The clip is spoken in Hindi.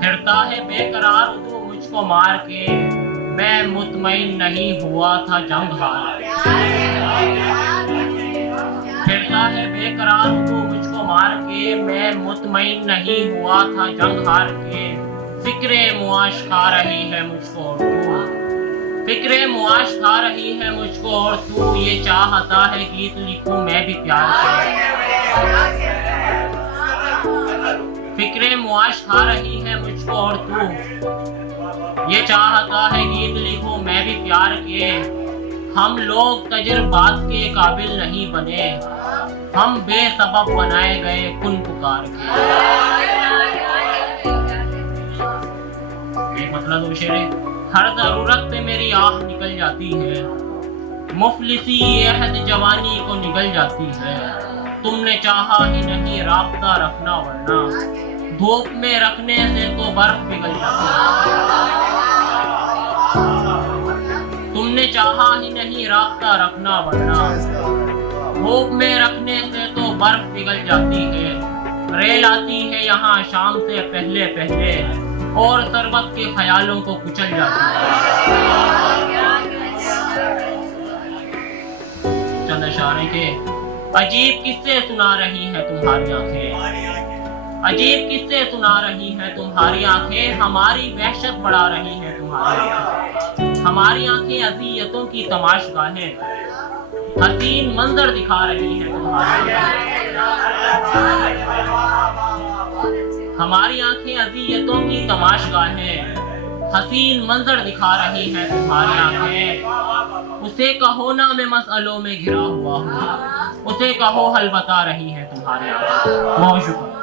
फिरता है बेकरार तू मुझको मार के, मैं मुतमईन नहीं हुआ था जंग हार के। फिरता है बेकरार तू मुझको मार के, मैं मुतमईन नहीं हुआ था जंग हार के। फिक्रे मुआश खा रही है मुझको और तू, फिक्रे मुआश खा रही है मुझको और तू। ये चाहता है गीत लिखूं मैं भी प्यार के, फिक्रे मुआश खा रही है मुझको और तू। ये चाहता है गीत लिखूं मैं भी प्यार के। हम लोग तजुर्बात के काबिल नहीं बने, हम बेसबब बनाए गए कुन पुकार के। एक मतलब दो शेरे। हर जरूरत पे मेरी आह निकल जाती है, मुफलिसी अहद जवानी को निकल जाती है। तुमने चाहा ही नहीं राब्ता रखना, वरना धूप में रखने से तो बर्फ पिघल जाती है। तुमने चाहा ही नहीं राब्ता रखना, वरना धूप में रखने से तो बर्फ पिघल जाती है। रेल आती है यहाँ शाम से पहले पहले, और सरबत के ख्यालों को कुचल जाती है। चंद इशारे के। अजीब किस्से सुना रही हैं तुम्हारी आंखें, अजीब किस्से सुना रही हैं तुम्हारी आंखें। हमारी वहशत बढ़ा रही हैं तुम्हारी आंखें, हमारी आंखें अज़ियतों की तमाशगाहें, हसीन मंजर दिखा रही हैं तुम्हारी आंखें। हमारी आंखें अज़ियतों की तमाशगाहें, हसीन मंजर दिखा रही हैं तुम्हारी आंखें। उसे कहो ना मैं मसलों में घिरा हुआ हूँ, उसे कहो हल बता रही हैं तुम्हारी आंखें। बहुत शुक्रिया।